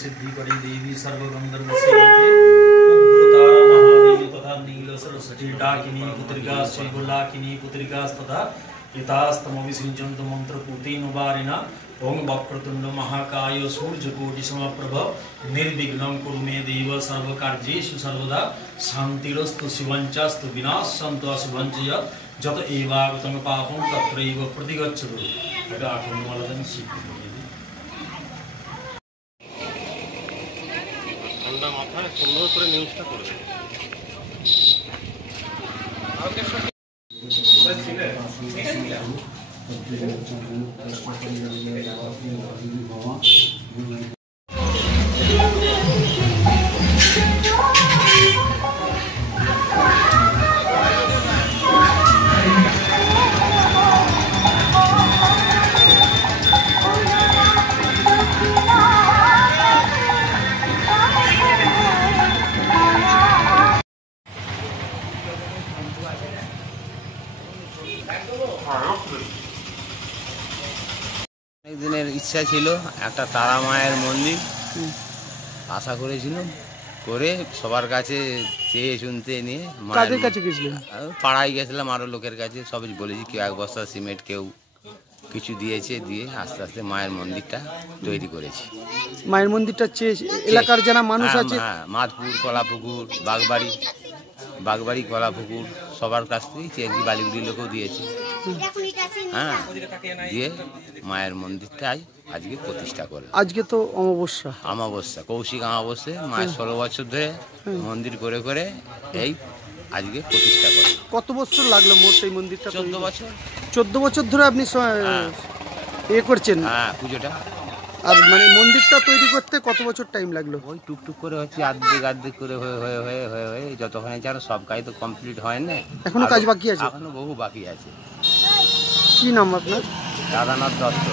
सिद्धिकरी देवी सर्वगंधर्व सेविते उग्रतारा महादेवी तथा नील सरस्वती डाकिनी पुत्रिका श्रीगुल्लाकिनी पुत्रिका तथा यथास्तमविसिञ्चन्तु मंत्रपूतेन वारिणा ओं वक्रतुंड महाकाय सूर्यकोटि समप्रभ निर्विघ्नं कुरु मे देव सर्वकार्येषु सर्वदा शान्तिरस्तु शिवञ्चास्तु विनाशन्तु अशुभञ्च यत् एवागतं पापं तत्रैव प्रतिगच्छतु। এটা এখন মালাদান শিখতে ঠান্ডা মাথায় সুন্দর করে নিউজটা করে দেবে। একদিনের ইচ্ছা ছিল একটা তারা মায়ের মন্দির আশা করেছিলাম করে সবার কাছে চেয়ে শুনতে নিয়ে কাদের কাছে গেছিলেন? পাড়ায় গেছিলাম, আরো লোকের কাছে সবই বলেছি, কেউ এক বস্তা সিমেন্ট, কেউ কিছু দিয়েছে, দিয়ে আস্তে আস্তে মায়ের মন্দিরটা তৈরি করেছি। মায়ের মন্দিরটা চেয়ে এলাকার যারা মানুষ আছে, মাধপুর, কলাপুকুর, বাগবাড়ি, কলাপুকুর সবার কাছ থেকেই চেয়েছি, বালিগুড়ির লোকেও দিয়েছে। হ্যাঁ, দিয়ে মায়ের মন্দিরটা আজকে প্রতিষ্ঠা করে। আজকে তো অমাবস্যা, কৌশিক অমাবস্যা, মায়ের 16 বছর ধরে মন্দির করে করে এই আজকে প্রতিষ্ঠা করে। কত বছর লাগলো মোট এই মন্দিরটা? 14 বছর। 14 বছর ধরে আপনি করছেন পুজোটা। আর মানে মন্দিরটা তৈরি করতে কত বছর টাইম লাগলো? ওই টুকটুক করে হচ্ছে, আর্ধেক করে হয়ে যতক্ষণে যারা সব কাজ তো কমপ্লিট হয় না, এখনো কাজ বাকি আছে, এখনো বহু বাকি আছে। কি নাম আপনার? রাধানাথ দত্ত।